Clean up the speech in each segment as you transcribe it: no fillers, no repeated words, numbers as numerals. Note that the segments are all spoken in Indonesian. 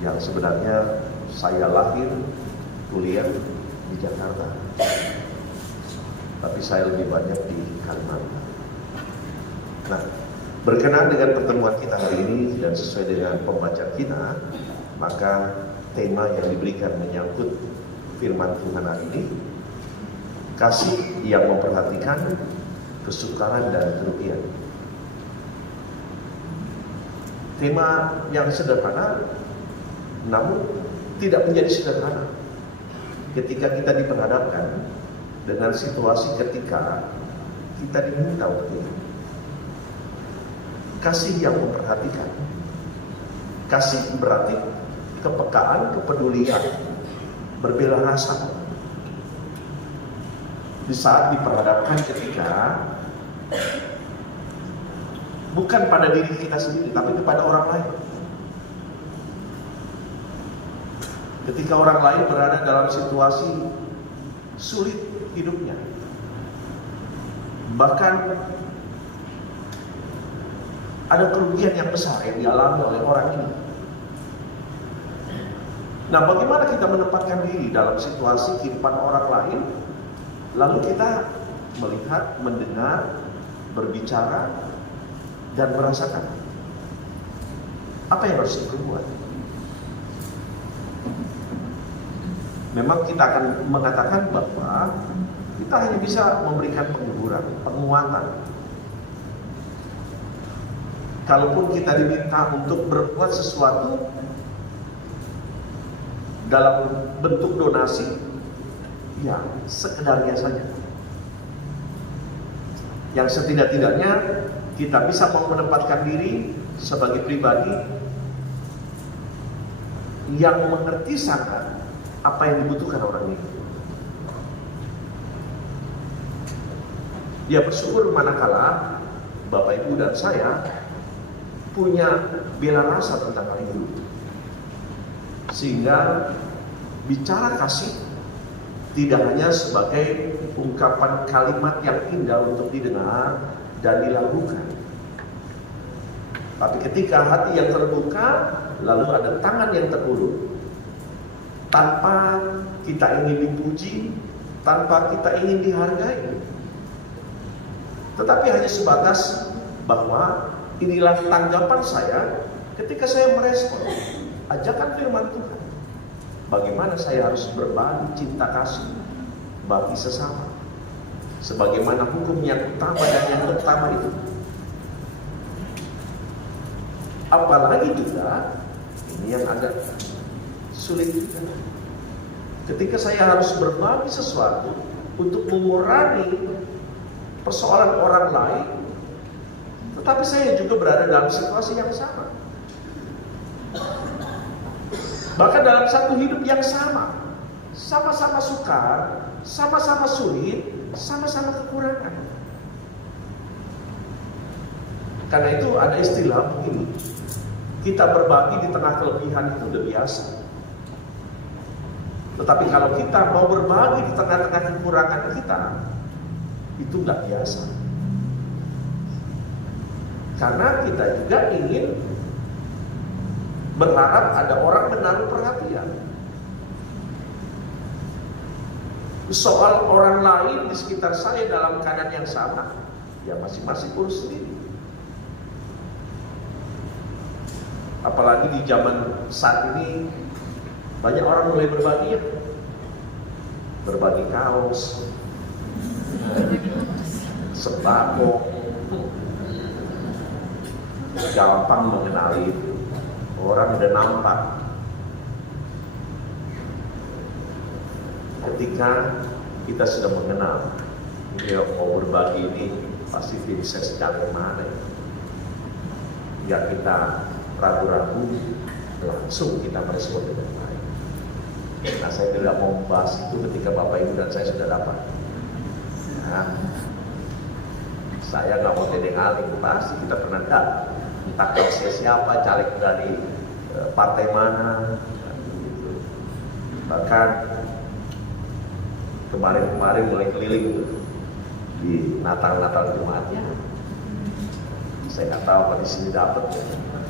yang sebenarnya saya lahir kuliah di Jakarta, tapi saya lebih banyak di Kalimantan. Nah, berkenaan dengan pertemuan kita hari ini dan sesuai dengan pembaca kita, maka tema yang diberikan menyangkut firman Tuhan hari ini, kasih yang memperhatikan kesukaran dan kerugian. Tema yang sederhana, namun tidak menjadi sederhana ketika kita diperhadapkan dengan situasi ketika kita diminta untuk itu. Kasih yang memperhatikan. Kasih berarti kepekaan, kepedulian, berbela rasa. Di saat diperhadapkan ketika bukan pada diri kita sendiri, tapi kepada orang lain. Ketika orang lain berada dalam situasi sulit hidupnya, bahkan ada kerugian yang besar yang dialami oleh orang ini. Nah, bagaimana kita menempatkan diri dalam situasi kehidupan orang lain, lalu kita melihat, mendengar, berbicara, dan merasakan apa yang harus kita buat. Memang kita akan mengatakan bahwa kita hanya bisa memberikan penghiburan, penguatan. Kalaupun kita diminta untuk berbuat sesuatu dalam bentuk donasi, ya sekedarnya saja. Yang setidak-tidaknya kita bisa menempatkan diri sebagai pribadi yang mengerti sangat apa yang dibutuhkan orang ini. Dia bersyukur manakala Bapak Ibu dan saya punya bela rasa tentang hal itu, sehingga bicara kasih tidak hanya sebagai ungkapan kalimat yang indah untuk didengar dan dilakukan, tapi ketika hati yang terbuka, lalu ada tangan yang terulur, tanpa kita ingin dipuji, tanpa kita ingin dihargai, tetapi hanya sebatas bahwa inilah tanggapan saya ketika saya merespon ajakan firman Tuhan. Bagaimana saya harus berbagi cinta kasih bagi sesama, sebagaimana hukum yang utama dan yang pertama itu. Apalagi juga ini yang agak sulit juga, ketika saya harus berbagi sesuatu untuk mengurangi persoalan orang lain, tetapi saya juga berada dalam situasi yang sama, bahkan dalam satu hidup yang sama, sama-sama sukar, sama-sama sulit, sama-sama kekurangan. Karena itu ada istilah begini, kita berbagi di tengah kelebihan itu udah biasa. Tetapi kalau kita mau berbagi di tengah-tengah kekurangan kita, itu nggak biasa. Karena kita juga ingin berharap ada orang menaruh perhatian. Soal orang lain di sekitar saya dalam keadaan yang sama, ya masing-masing urus sendiri. Apalagi di zaman saat ini banyak orang mulai berbagi, ya. Berbagi kaos, sembako, gampang mengenali orang udah nampak. Ketika kita sudah mengenal, dia mau berbagi ini pasti Vincent sedang kemana, ya kita ragu-ragu, langsung kita merespon dengan baik. Nah, saya tidak mau membahas itu ketika Bapak Ibu dan saya sudah dapat. Nah, saya nggak mau tedeng-aling, pasti kita pernah tahu entah siapa caleg dari partai mana, gitu. Bahkan kemarin mulai keliling di Natal Jumatnya, saya nggak tahu apa di sini dapat.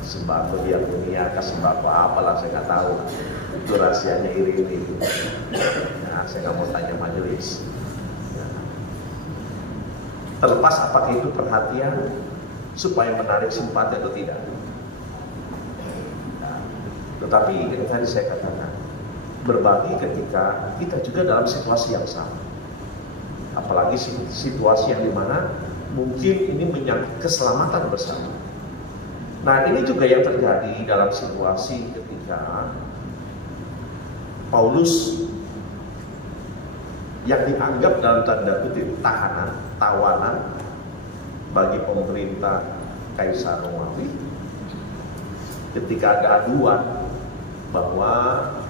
sembako diakonia, sembako apalah saya nggak tahu. Itu rahasianya iri itu. Nah, saya nggak mau tanya majelis. Terlepas apakah itu perhatian supaya menarik simpati atau tidak. Nah, tetapi yang tadi saya katakan, berbagi ketika kita juga dalam situasi yang sama. Apalagi situasi yang dimana mungkin ini menyangkut keselamatan bersama. Nah, ini juga yang terjadi dalam situasi ketika Paulus yang dianggap dalam tanda kutip tawanan bagi pemerintah Kaisar Romawi, ketika ada aduan bahwa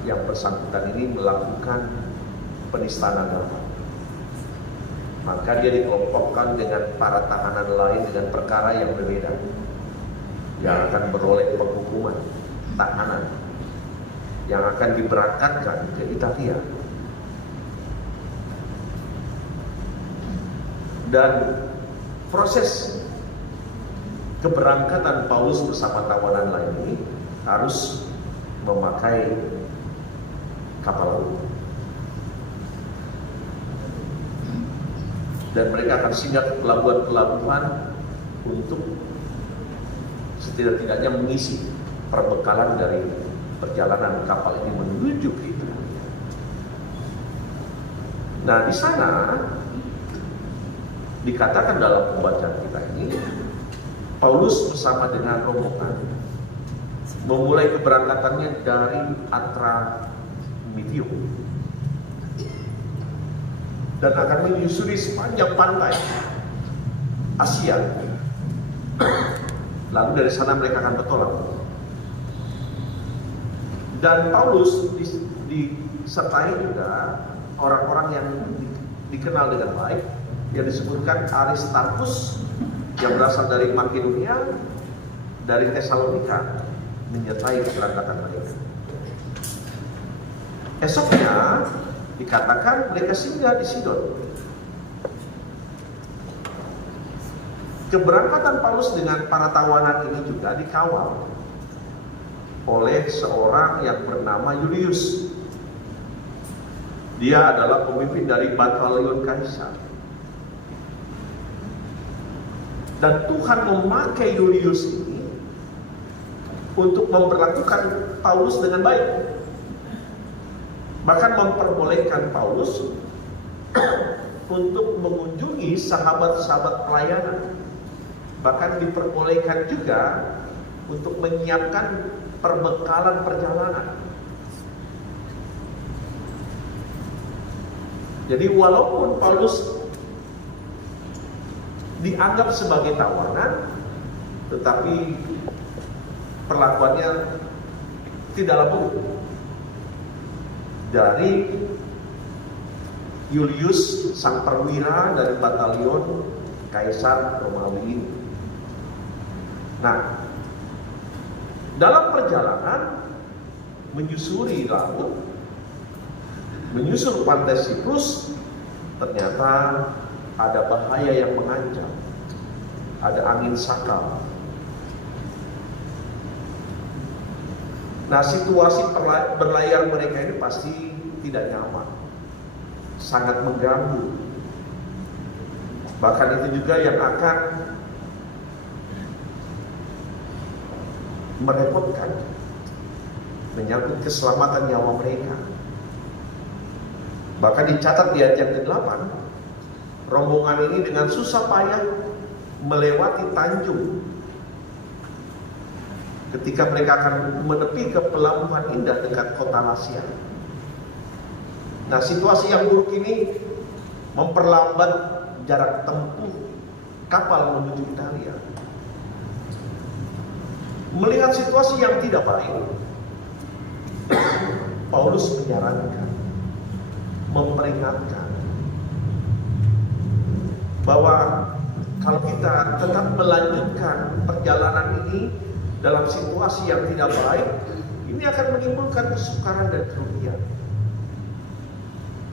yang bersangkutan ini melakukan penistaan agama, maka dia dikelompokkan dengan para tahanan lain dengan perkara yang berbeda, yang akan beroleh penghukuman tahanan, yang akan diberangkatkan ke Italia. Dan proses keberangkatan Paulus bersama tawanan lain ini harus memakai kapal laut. Dan mereka akan singgah ke pelabuhan-pelabuhan untuk setidak-tidaknya mengisi perbekalan dari perjalanan kapal ini menuju ke Italia. Nah, di sana dikatakan dalam pembacaan kita ini, Paulus bersama dengan rombongan memulai keberangkatannya dari Adramyttium dan akan menyusuri sepanjang pantai Asia. Lalu dari sana mereka akan bertolak. Dan Paulus disertai juga orang-orang yang dikenal dengan baik, yang disebutkan Aristarchus yang berasal dari Makedonia, dari Tesalonika, menyertai keberangkatan mereka. Esoknya dikatakan mereka singgah di Sidon. Keberangkatan Paulus dengan para tawanan ini juga dikawal oleh seorang yang bernama Julius. Dia adalah pemimpin dari batalion Kaisar. Dan Tuhan memakai Julius ini untuk memperlakukan Paulus dengan baik. Bahkan memperbolehkan Paulus untuk mengunjungi sahabat-sahabat pelayanan. Bahkan diperbolehkan juga untuk menyiapkan perbekalan perjalanan. Jadi walaupun Paulus dianggap sebagai tawanan, tetapi perlakuannya tidaklah buruk dari Julius, sang perwira dari batalion Kaisar Romawi ini. Nah, dalam perjalanan menyusuri laut, menyusur pantai Siprus, ternyata ada bahaya yang mengancam, ada angin sakal. Nah, situasi berlayar mereka ini pasti tidak nyaman, sangat mengganggu. Bahkan itu juga yang akan merepotkan, menyangkut keselamatan nyawa mereka. Bahkan dicatat di ayat yang ke-8, rombongan ini dengan susah payah melewati tanjung ketika mereka akan menepi ke pelabuhan indah dekat kota Lasea. Nah, situasi yang buruk ini memperlambat jarak tempuh kapal menuju Italia. Melihat situasi yang tidak baik, Paulus menyarankan, memperingatkan bahwa kalau kita tetap melanjutkan perjalanan ini dalam situasi yang tidak baik, ini akan menimbulkan kesukaran dan kerugian.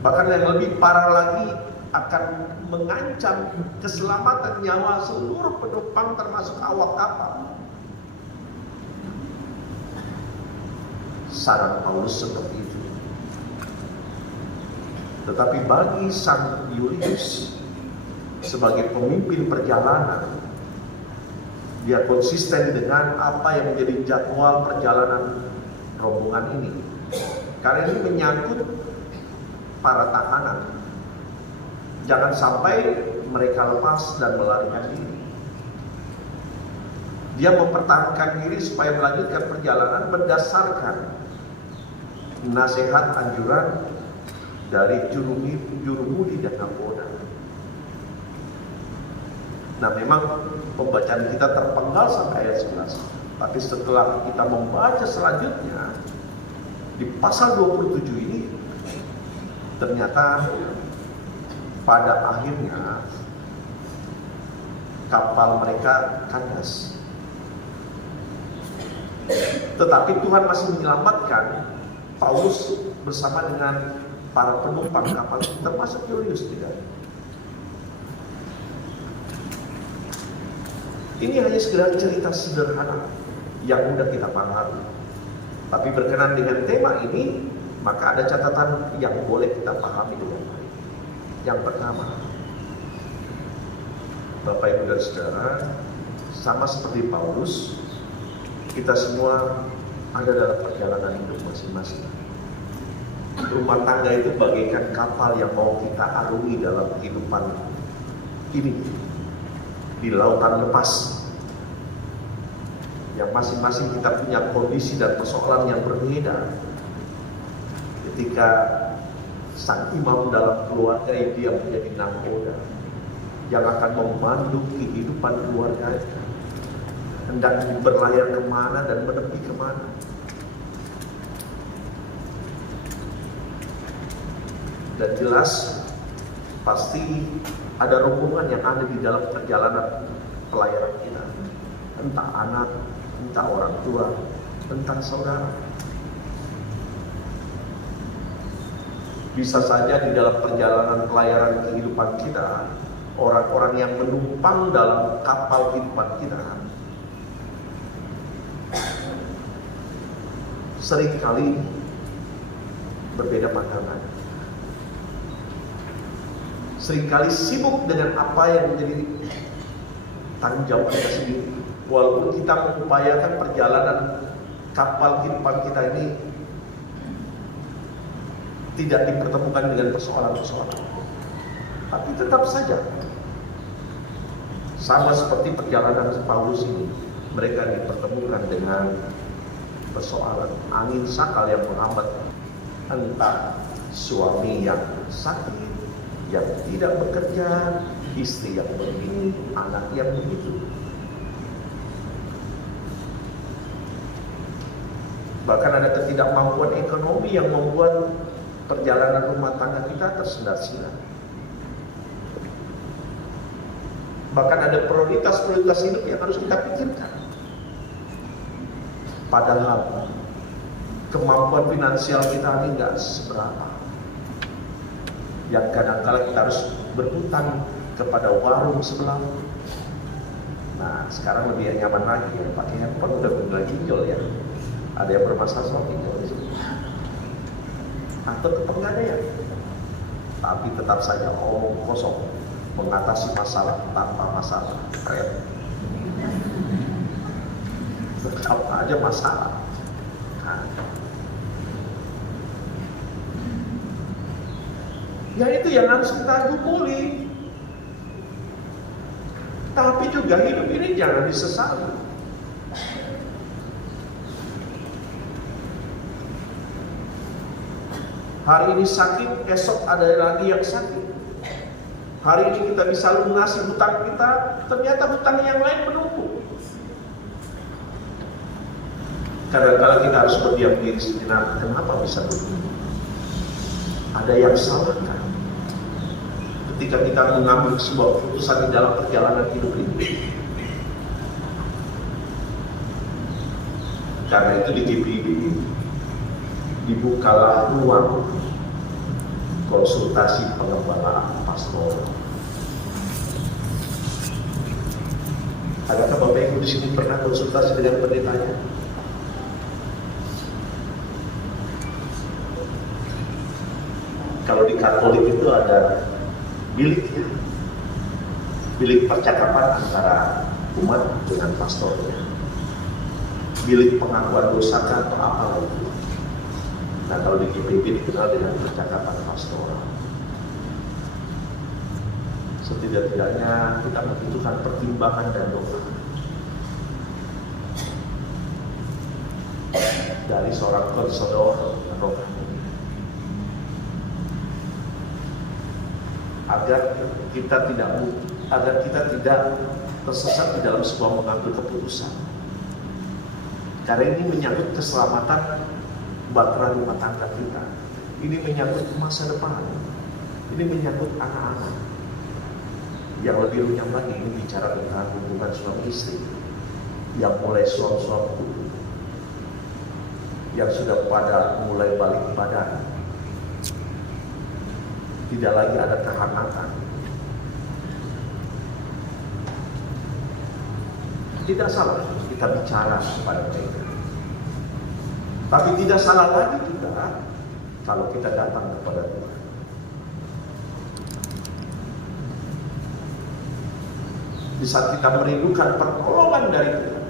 Bahkan yang lebih parah lagi, akan mengancam keselamatan nyawa seluruh penumpang termasuk awak kapal. saran Paulus seperti itu. Tetapi bagi sang Yulius sebagai pemimpin perjalanan, dia konsisten dengan apa yang menjadi jadwal perjalanan rombongan ini. Karena ini menyangkut para tahanan. Jangan sampai mereka lepas dan melarikan diri. Dia mempertahankan diri supaya melanjutkan perjalanan berdasarkan nasihat anjuran dari jurumudi dan nakoda. Nah, memang pembacaan kita terpenggal sampai ayat 11. Tapi setelah kita membaca selanjutnya di pasal 27 ini, ternyata pada akhirnya kapal mereka kandas. Tetapi Tuhan masih menyelamatkan Paulus bersama dengan para penumpang kapal, termasuk Yulius tidak. Ini hanya sekedar cerita sederhana yang mudah kita pahami. Tapi berkenan dengan tema ini, maka ada catatan yang boleh kita pahami dengan baik. Yang pertama, Bapak Ibu dan Saudara, sama seperti Paulus, kita semua ada dalam perjalanan hidup masing-masing. Rumah tangga itu bagaikan kapal yang mau kita arungi dalam kehidupan ini di lautan lepas, yang masing-masing kita punya kondisi dan persoalan yang berbeda. Ketika sang imam dalam keluarga, dia menjadi nakoda yang akan memandu kehidupan keluarga, hendak berlayar kemana dan menepi kemana. Dan jelas pasti ada rombongan yang ada di dalam perjalanan pelayaran kita, entah anak, entah orang tua, entah saudara. Bisa saja di dalam perjalanan pelayaran kehidupan kita, orang-orang yang menumpang dalam kapal kehidupan kita seringkali berbeda pandangan, seringkali sibuk dengan apa yang menjadi tanggung jawab kita sendiri. Walaupun kita mengupayakan perjalanan kapal kehidupan kita ini tidak dipertemukan dengan persoalan-persoalan, tapi tetap saja sama seperti perjalanan Paulus ini, mereka dipertemukan dengan persoalan angin sakal yang menghambat, entah suami yang sakit, yang tidak bekerja, istri yang begini, anak yang begitu. Bahkan ada ketidakmampuan ekonomi yang membuat perjalanan rumah tangga kita tersendat-sendat. Bahkan ada prioritas-prioritas hidup yang harus kita pikirkan. Padahal kemampuan finansial kita ini nggak seberapa. Yang kadang-kala kita harus berhutang kepada warung sebelah. Nah, sekarang lebih nyaman lagi ya, pakai handphone udah mulai pinjol ya. Ada yang bermasalah soal pinjol di sini. Atau tetap nggak ada ya. Tapi tetap saja omong kosong mengatasi masalah tanpa masalah. Keren. Tetap aja masalah. Nah, ya itu yang harus kita gumuli. Tapi juga hidup ini jangan disesali. Hari ini sakit, esok ada lagi yang sakit. Hari ini kita bisa lunasi hutang kita, ternyata hutang yang lain menumpuk. Kadang-kadang kita harus berdiam diri sejenak. Kenapa bisa begini? Ada yang salah kan? Ketika kita mengambil sebuah keputusan di dalam perjalanan hidup ini. Karena itu di GPIB dibukalah ruang konsultasi pengembalaan pastoral. Adakah Bapak Ibu di sini pernah konsultasi dengan pendetanya? Kalau di Katolik itu ada bilik percakapan antara umat dengan pastornya, bilik pengakuan dosa atau apa lagi. Nah, kalau di GPB dikenal dengan percakapan pastoral. Setidak-tidaknya kita membutuhkan pertimbangan dan doa dari seorang konselor rohani agar kita tidak tersesat di dalam sebuah mengambil keputusan. Karena ini menyangkut keselamatan bahtera rumah tangga kita. Ini menyangkut masa depan. Ini menyangkut anak-anak. Yang lebih runyam lagi, ini bicara tentang hubungan suami istri yang mulai suam-suam dulu, yang sudah pada mulai balik badan, tidak lagi ada kehangatan. Tidak salah kita bicara kepada mereka, tapi tidak salah lagi juga kalau kita datang kepada Tuhan. Di saat kita merindukan pertolongan dari Tuhan,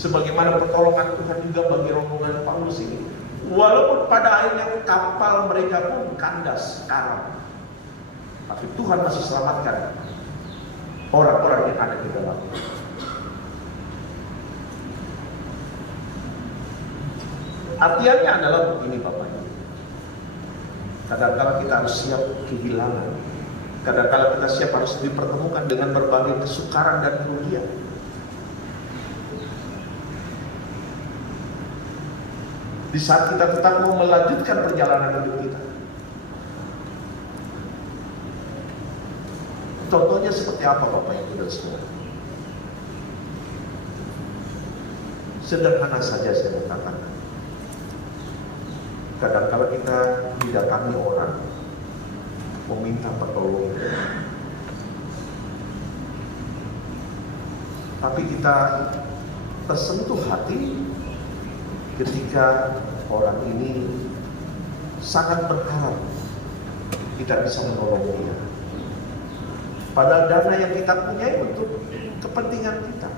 sebagaimana pertolongan Tuhan juga bagi rombongan Paulus ini, walaupun pada akhirnya kapal mereka pun kandas, karam, tapi Tuhan masih selamatkan orang-orang yang ada di dalam. Artinya adalah begini Bapak Ibu, kadang-kadang kita harus siap kehilangan, kadang-kadang kita siap harus dipertemukan dengan berbagai kesukaran dan kerugian. Di saat kita tetap mau melanjutkan perjalanan hidup kita. Contohnya seperti apa Bapak Ibu dan Saudara? Sederhana saja saya katakan. Kadang-kadang kita didatangi orang meminta pertolongan, tapi kita tersentuh hati ketika orang ini sangat berharap kita bisa menolong dia. Padahal dana yang kita punya untuk kepentingan kita.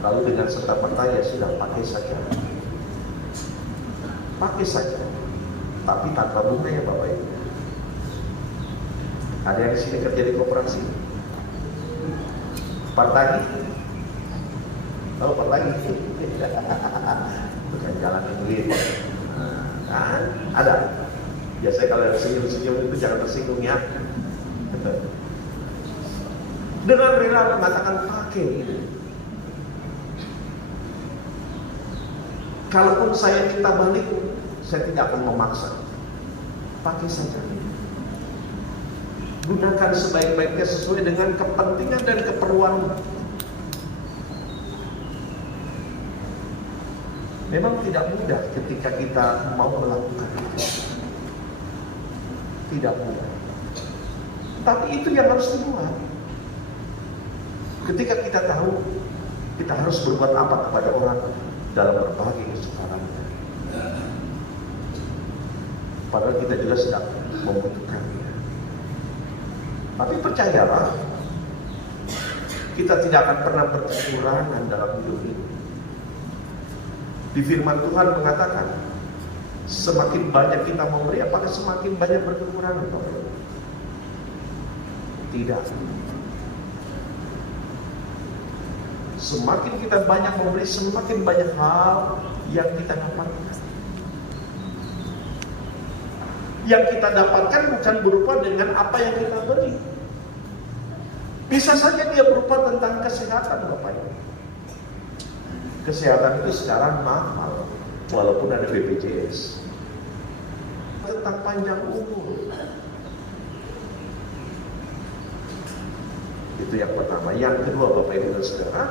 Lalu dengan serta-merta ya sudah pakai saja, tapi tanpa bunga ya Bapak Ibu. Ada yang di sini kerja di koperasi, Partagi, tahu Partagi? Bukan jalan duit. Nah, ada. Biasanya kalau senyum-senyum itu jangan tersinggung ya. Dengan rela mengatakan pakai ini. Kalaupun saya minta balik, saya tidak akan memaksa. Pakai saja. Gunakan sebaik-baiknya sesuai dengan kepentingan dan keperluan. Memang tidak mudah ketika kita mau melakukan itu. Tidak mudah. Tapi itu yang harus dibuat. Ketika kita tahu kita harus berbuat apa kepada orang dalam berbagai kesukarannya, padahal kita juga sedang membutuhkannya. Tapi percayalah, kita tidak akan pernah berkekurangan dalam hidup ini. Di firman Tuhan mengatakan, semakin banyak kita memberi, apakah semakin banyak berkekurangan? Tidak. Semakin kita banyak memberi, semakin banyak hal yang kita dapatkan. Yang kita dapatkan bukan berupa dengan apa yang kita beri. Bisa saja dia berupa tentang kesehatan Bapak Ibu. Kesehatan itu sekarang mahal, walaupun ada BPJS. Tentang panjang umur. Itu yang pertama. Yang kedua Bapak Ibu dan Saudara,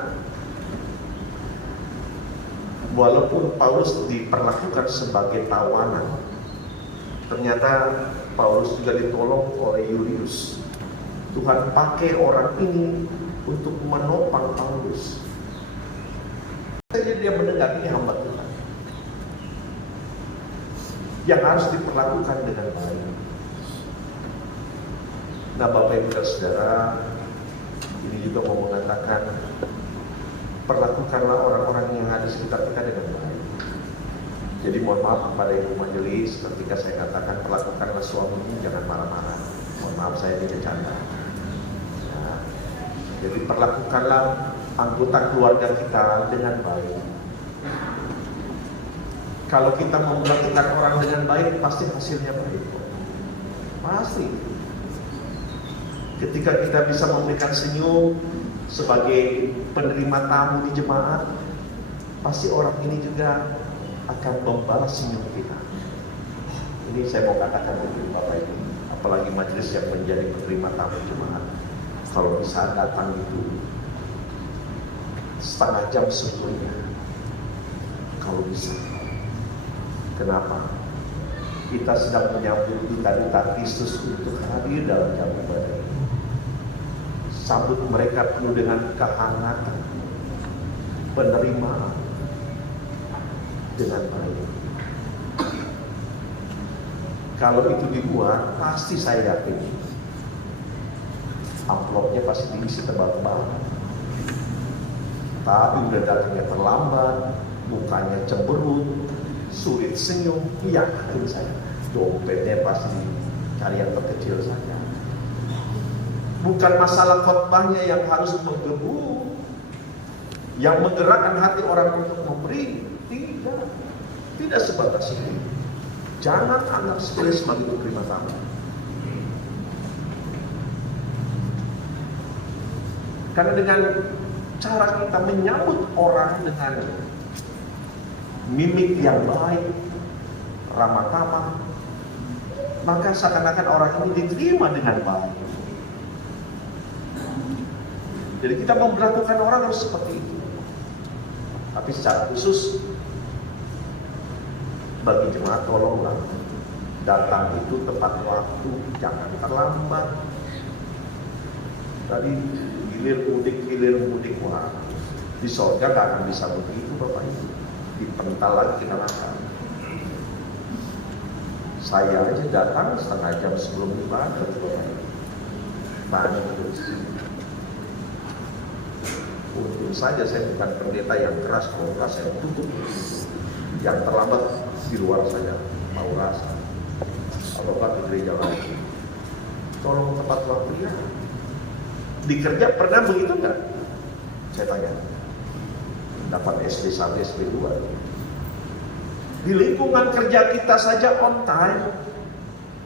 walaupun Paulus diperlakukan sebagai tawanan, ternyata Paulus juga ditolong oleh Julius. Tuhan pakai orang ini untuk menopang Paulus. Saja dia mendengar ini hamba Tuhan. yang harus diperlakukan dengan baik. Nah, Bapak Ibu dan Saudara, ini juga mau mengatakan, perlakukanlah orang-orang yang ada di sekitar kita dengan baik. Jadi mohon maaf kepada Ibu Majelis, ketika saya katakan perlakukanlah suamimu, jangan marah-marah. Mohon maaf, saya tidak bercanda. Nah, jadi perlakukanlah anggota keluarga kita dengan baik. Kalau kita memperlakukan orang dengan baik, pasti hasilnya baik. Pasti. Ketika kita bisa memberikan senyum sebagai penerima tamu di jemaat, pasti orang ini juga akan membalas senyum kita. Ini saya mau katakan begini Bapak Ibu, apalagi majelis yang menjadi penerima tamu jemaat, kalau bisa datang itu setengah jam sebelumnya, kalau bisa. Kenapa? Kita sedang menyambut duta-duta Kristus untuk hadir dalam jam ibadah ini. Sambut mereka penuh dengan kehangatan, penerimaan dengan baik. Kalau itu dibuat, pasti saya yakin amplopnya pasti diisi tebal-tebal. Tapi udah datangnya terlambat, mukanya cemberut, sulit senyum, yakin saya dompetnya pasti cari yang terkecil saja. Bukan masalah khotbahnya yang harus menggebu, yang menggerakkan hati orang untuk memberi. Tidak sebatas itu. Jangan anggap sepele sebagai penerima tamu. Karena dengan cara kita menyambut orang dengan mimik yang baik, ramah tamah, maka seakan-akan orang ini diterima dengan baik. Jadi kita memperlakukan orang harus seperti itu. Tapi secara khusus bagi jemaat, tolonglah datang itu tepat waktu, jangan terlambat. Tadi hilir mudik, wah di sorga gak akan bisa begitu Bapak Ibu. Dipental lagi kita makan. Saya aja datang setengah jam sebelum ibadah Bapak Ibu. Banyak terus. Untung saja saya bukan pendeta yang keras, kalau keras saya tutup. Yang terlambat di luar saja mau rasa. Atau ke gereja lagi. Tolong tepat waktu ya. Di kerja pernah begitu enggak? Saya tanya. Dapat SD1, SD2. Di lingkungan kerja kita saja on time.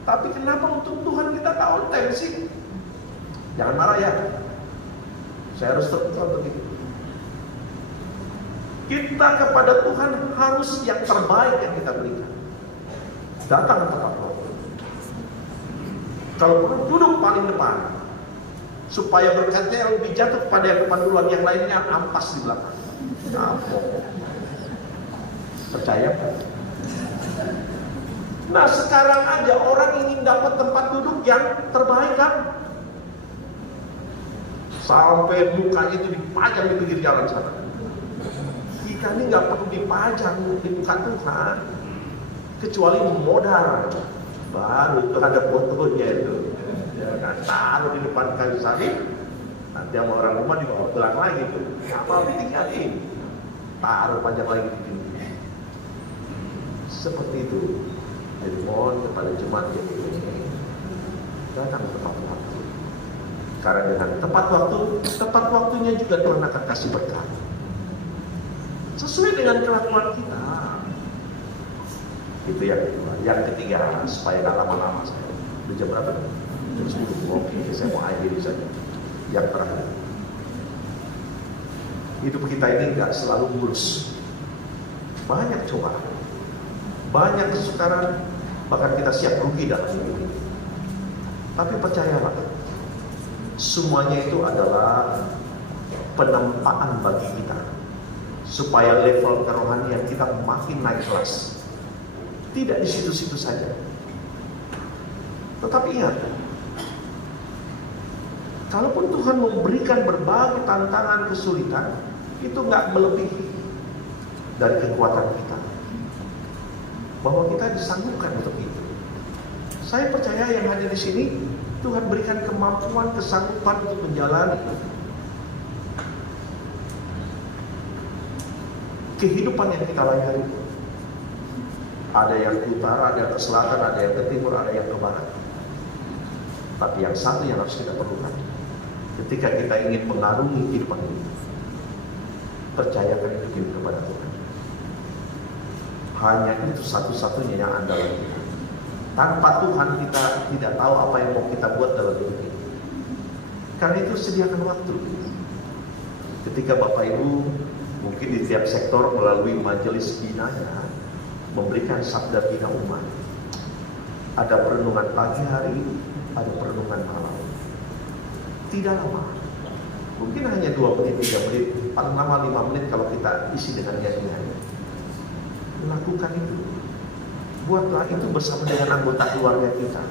Tapi kenapa untuk Tuhan kita tak on time sih? Jangan marah ya. Saya harus terputar begitu. Kita kepada Tuhan harus yang terbaik yang kita berikan. Datang tepat waktu. Kalau perlu duduk paling depan, supaya berkatnya lebih jatuh kepada yang depan duluan, yang lainnya ampas di belakang. Percaya? Nah sekarang aja orang ingin dapat tempat duduk yang terbaik kan? Sampai muka itu dipajang di pinggir jalan sana. Kita ini nggak perlu dipajang di muka Tuhan, kecuali modal. Baru itu ada fotonya itu. Ya kan, taruh di depan kayu salib. Nanti sama orang rumah dibawa pulang lagi tuh. Nggak mau ditinggalin. Taruh panjang lagi di sini. Seperti itu. Jadi mohon kepada jemaat ini datang tepat waktu. Karena dengan tepat waktunya juga Tuhan akan kasih berkat. Sesuai dengan kelakuan kita. Itu yang kedua. Yang ketiga, supaya nggak lama-lama saya. Udah jam berapa? Jam 10. Oke, saya mau akhiri saja. Yang terakhir. Hidup kita ini nggak selalu mulus. Banyak cobaan, banyak kesukaran, bahkan kita siap rugi dalam hidup ini. Tapi percayalah, semuanya itu adalah penempaan bagi kita, supaya level kerohanian kita makin naik kelas. Tidak di situ-situ saja. Tetapi ingat, kalaupun Tuhan memberikan berbagai tantangan, kesulitan, itu nggak melebihi dari kekuatan kita. bahwa kita disanggupkan untuk itu. Saya percaya yang hadir di sini, Tuhan berikan kemampuan, kesanggupan untuk menjalani kehidupan yang kita layani. Ada yang ke utara, ada yang ke selatan, ada yang ke timur, ada yang ke barat. Tapi yang satu yang harus kita perlukan, ketika kita ingin mengarungi kehidupan ini, percayakan hidup kita kepada Tuhan. Hanya itu satu-satunya yang andalan kita. Tanpa Tuhan kita tidak tahu apa yang mau kita buat dalam hidup ini. Karena itu sediakan waktu. Ketika Bapak Ibu mungkin di tiap sektor melalui majelis binanya memberikan sabda bina umat. Ada perenungan pagi hari, ada perenungan malam. Tidak lama. Mungkin hanya 2 menit, 3 menit, paling lama 5 menit kalau kita isi dengan nyanyian. Lakukan itu. Buatlah itu bersama dengan anggota keluarga kita.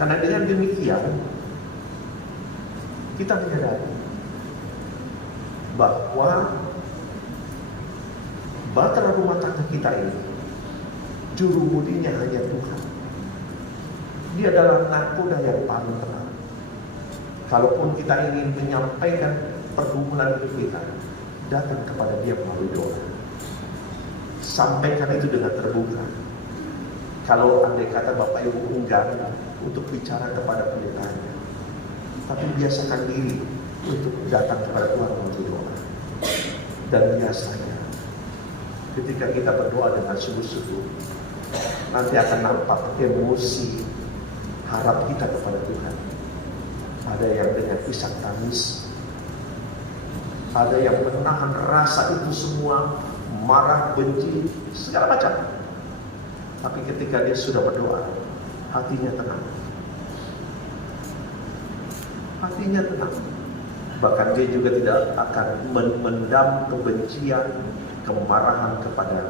Karena dengan demikian kita menyadari bahwa bahtera rumah tangga kita ini juru budinya hanya Tuhan. Dia adalah nakoda yang paling terang. Kalaupun kita ingin menyampaikan pergumulan hidup kita, datang kepada Dia melalui doa. Sampaikan itu dengan terbuka. Kalau andai kata Bapak Ibu enggan untuk bicara kepada pendetanya, tapi biasakan diri untuk datang kepada Tuhan melalui doa. Dan biasanya ketika kita berdoa dengan sungguh-sungguh, nanti akan nampak emosi harap kita kepada Tuhan. Ada yang dengan isak tangis, ada yang menahan rasa itu semua, marah, benci, segala macam. Tapi ketika dia sudah berdoa, hatinya tenang. Hatinya tenang. Bahkan dia juga tidak akan memendam kebencian, kemarahan kepada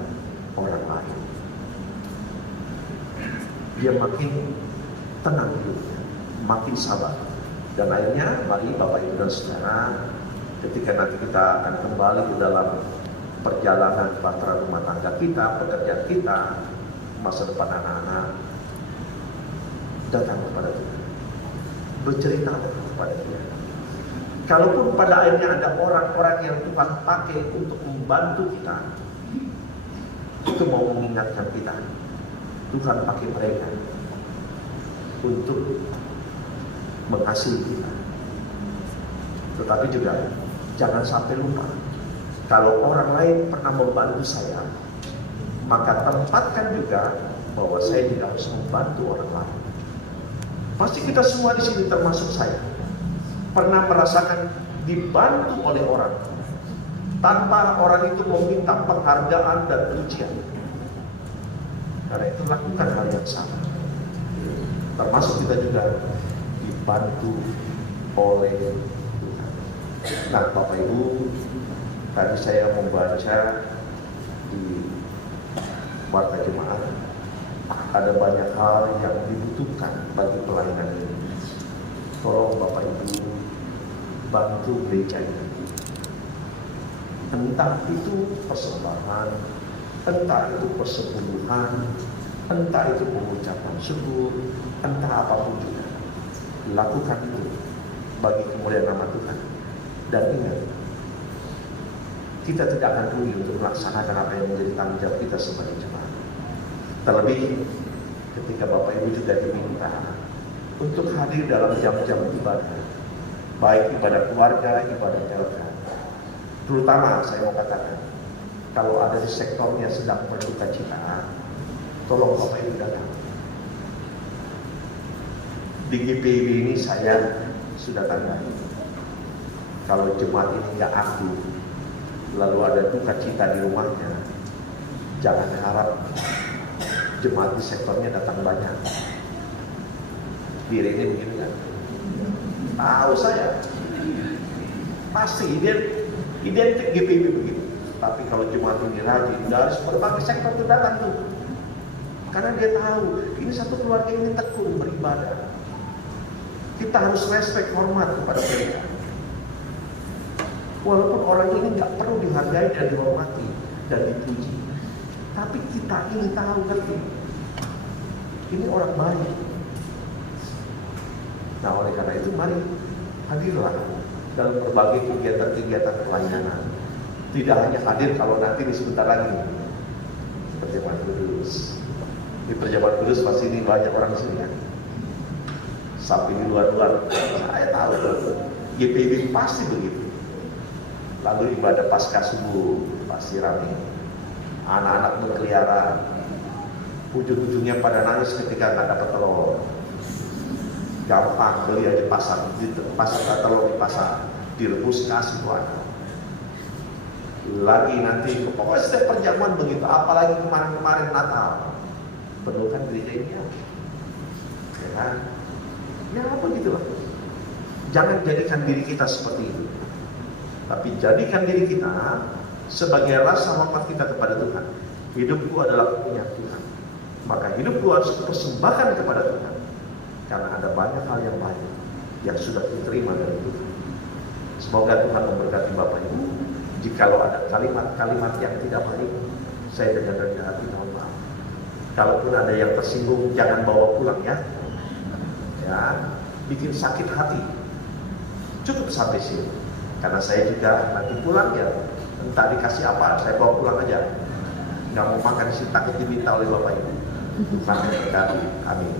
orang lain. Dia makin tenang hidupnya, makin sabar. Dan akhirnya, mari Bapak Ibu dan Saudara, ketika nanti kita akan kembali ke dalam perjalanan bahtera rumah tangga kita, pekerjaan kita, masa depan anak-anak, datang kepada Tuhan, bercerita kepada Dia. Kalaupun pada akhirnya ada orang-orang yang Tuhan pakai untuk membantu kita, itu mau mengingatkan kita, Tuhan pakai mereka untuk mengasihi kita. Tetapi juga jangan sampai lupa, kalau orang lain pernah membantu saya, maka tempatkan juga bahwa saya juga harus membantu orang lain. Pasti kita semua di sini termasuk saya pernah merasakan dibantu oleh orang tanpa orang itu meminta penghargaan dan pujian. Karena itu lakukan hal yang sama. Termasuk kita juga dibantu oleh Tuhan. Nah, Bapak Ibu, tadi saya membaca di warta jemaat, ada banyak hal yang dibutuhkan bagi pelayanan ini. Tolong Bapak Ibu bantu gereja ini. Entah itu persembahan, entah itu persepuluhan, entah itu pengucapan syukur, entah apapun juga. Lakukan itu bagi kemuliaan nama Tuhan. Dan ingat, kita tidak akan rugi untuk melaksanakan apa yang menjadi tanggung jawab kita sebagai jemaat. Terlebih ketika Bapak Ibu juga diminta untuk hadir dalam jam-jam ibadah, baik ibadah keluarga, ibadah keluarga. Terutama saya mau katakan, kalau ada di sektornya sedang berduka cita, tolong Bapak Ibu datang. Di GPIB ini saya sudah tandai, kalau jemaat ini nggak aktif, lalu ada duka cita di rumahnya, jangan harap jemaat di sektornya datang banyak. Diri ini begitu kan? Tahu saya, pasti identik GPIB begitu. Tapi kalau jemaat ini rajin, dari berbagai sektor itu datang tuh, karena dia tahu ini satu keluarga ini tekun beribadah. Kita harus respect, hormat kepada mereka. Walaupun orang ini nggak perlu dihargai dan dihormati dan dipuji, Tapi kita ingin tahu ngerti, ini orang baik. Nah oleh karena itu mari hadirlah dalam berbagai kegiatan-kegiatan pelayanan. Tidak hanya hadir kalau nanti di sebentar lagi perjamuan kudus. Di perjamuan kudus pasti ini banyak orang sini kan. Sampai di luar-luar, saya tahu GPB pasti begitu. Lalu ibadah pasca subuh pasti ramai. Anak-anak berkeliaran, ujung-ujungnya pada nangis ketika nggak dapat telur. Gampang beli aja pasar, di pasar telur di pasar, direbus kasih tuh anak. Lagi nanti, pokoknya setiap perjamuan begitu, apalagi kemarin-kemarin Natal, penuhkan gereja ini ya kan? Ya begitulah. Jangan jadikan diri kita seperti itu, tapi jadikan diri kita sebagai rasa hormat kita kepada Tuhan. Hidupku adalah punya Tuhan, maka hidupku harus persembahkan kepada Tuhan, karena ada banyak hal yang baik yang sudah diterima dari Tuhan. Semoga Tuhan memberkati Bapak Ibu. Jikalau ada kalimat-kalimat yang tidak baik, saya dengan rendah hati mohon maaf. Kalaupun ada yang tersinggung, jangan bawa pulang ya. Ya, bikin sakit hati. Cukup sampai sini. Karena saya juga nanti pulang ya, entah dikasih apa, saya bawa pulang aja. Nggak mau makan di sini, takut diminta oleh Bapak Ibu. Tuhan memberkati. Amin.